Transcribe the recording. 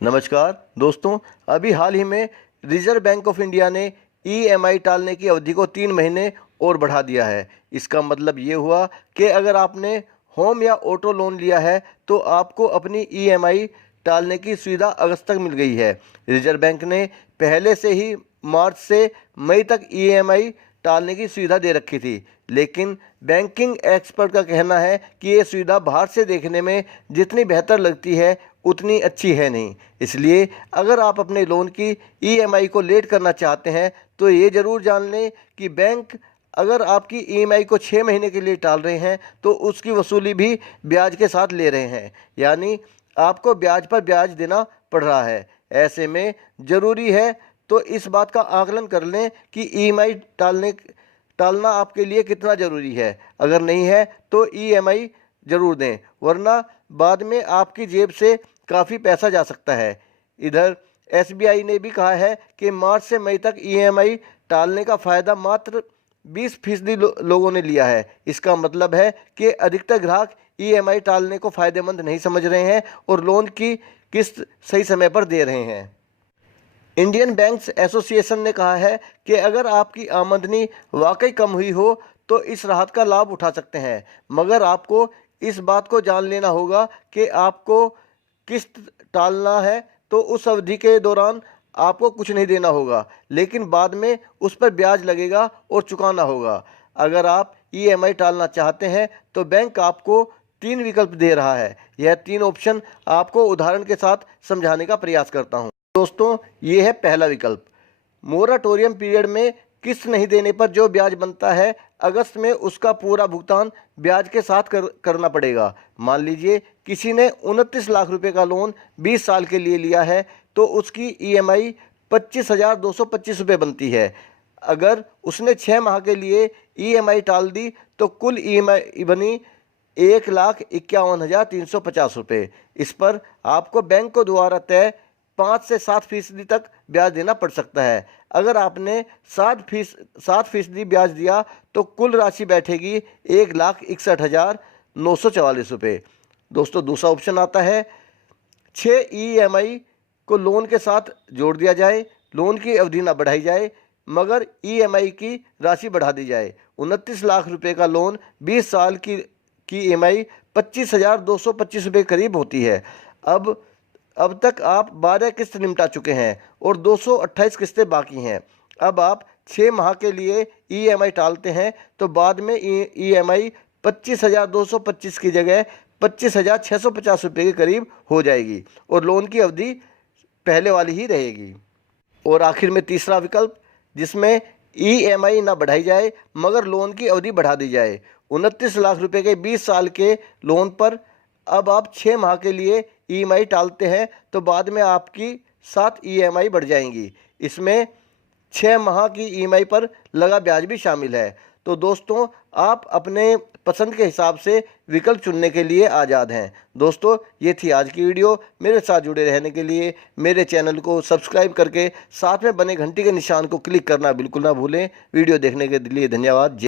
नमस्कार दोस्तों, अभी हाल ही में रिजर्व बैंक ऑफ इंडिया ने ईएमआई टालने की अवधि को 3 महीने और बढ़ा दिया है। इसका मतलब ये हुआ कि अगर आपने होम या ऑटो लोन लिया है तो आपको अपनी ईएमआई टालने की सुविधा अगस्त तक मिल गई है। रिजर्व बैंक ने पहले से ही मार्च से मई तक ईएमआई टालने की सुविधा दे रखी थी, लेकिन बैंकिंग एक्सपर्ट का कहना है कि ये सुविधा बाहर से देखने में जितनी बेहतर लगती है उतनी अच्छी है नहीं। इसलिए अगर आप अपने लोन की ईएमआई को लेट करना चाहते हैं तो ये ज़रूर जान लें कि बैंक अगर आपकी ईएमआई को 6 महीने के लिए टाल रहे हैं तो उसकी वसूली भी ब्याज के साथ ले रहे हैं, यानी आपको ब्याज पर ब्याज देना पड़ रहा है। ऐसे में ज़रूरी है तो इस बात का आकलन कर लें कि ईएमआई टालना आपके लिए कितना ज़रूरी है। अगर नहीं है तो ईएमआई ज़रूर दें, वरना बाद में आपकी जेब से काफ़ी पैसा जा सकता है। इधर एसबीआई ने भी कहा है कि मार्च से मई तक ईएमआई टालने का फ़ायदा मात्र 20% लोगों ने लिया है। इसका मतलब है कि अधिकतर ग्राहक ईएमआई टालने को फ़ायदेमंद नहीं समझ रहे हैं और लोन की किस्त सही समय पर दे रहे हैं। इंडियन बैंक्स एसोसिएशन ने कहा है कि अगर आपकी आमदनी वाकई कम हुई हो तो इस राहत का लाभ उठा सकते हैं, मगर आपको इस बात को जान लेना होगा कि आपको किस्त टालना है तो उस अवधि के दौरान आपको कुछ नहीं देना होगा, लेकिन बाद में उस पर ब्याज लगेगा और चुकाना होगा। अगर आप ईएमआई टालना चाहते हैं तो बैंक आपको 3 विकल्प दे रहा है। यह 3 ऑप्शन आपको उदाहरण के साथ समझाने का प्रयास करता हूँ। दोस्तों, ये है पहला विकल्प। मोराटोरियम पीरियड में किस्त नहीं देने पर जो ब्याज बनता है अगस्त में उसका पूरा भुगतान ब्याज के साथ करना पड़ेगा। मान लीजिए किसी ने 29 लाख रुपए का लोन 20 साल के लिए लिया है तो उसकी ईएमआई 25,225 रुपये बनती है। अगर उसने 6 माह के लिए ईएमआई टाल दी तो कुल ईएमआई बनी 1,51,350 रुपये। इस पर आपको बैंक को द्वारा तय 5 से 7% तक ब्याज देना पड़ सकता है। अगर आपने 7% ब्याज दिया तो कुल राशि बैठेगी 1,61,944 रुपये। दोस्तों, दूसरा ऑप्शन आता है 6 ईएमआई को लोन के साथ जोड़ दिया जाए, लोन की अवधि ना बढ़ाई जाए मगर ईएमआई की राशि बढ़ा दी जाए। 29 लाख रुपए का लोन 20 साल की ईएमआई 25,225 रुपये करीब होती है। अब तक आप 12 किस्त निपटा चुके हैं और 228 किस्तें बाकी हैं। अब आप 6 माह के लिए ईएमआई टालते हैं तो बाद में ईएमआई 25,225 की जगह 25,650 रुपये के करीब हो जाएगी और लोन की अवधि पहले वाली ही रहेगी। और आखिर में तीसरा विकल्प, जिसमें ईएमआई ना बढ़ाई जाए मगर लोन की अवधि बढ़ा दी जाए। 29 लाख रुपए के 20 साल के लोन पर अब आप 6 माह के लिए ईएमआई टालते हैं तो बाद में आपकी 7 ईएमआई बढ़ जाएंगी। इसमें 6 माह की ईएमआई पर लगा ब्याज भी शामिल है। तो दोस्तों, आप अपने पसंद के हिसाब से विकल्प चुनने के लिए आज़ाद हैं। दोस्तों, ये थी आज की वीडियो। मेरे साथ जुड़े रहने के लिए मेरे चैनल को सब्सक्राइब करके साथ में बने घंटी के निशान को क्लिक करना बिल्कुल ना भूलें। वीडियो देखने के लिए धन्यवाद।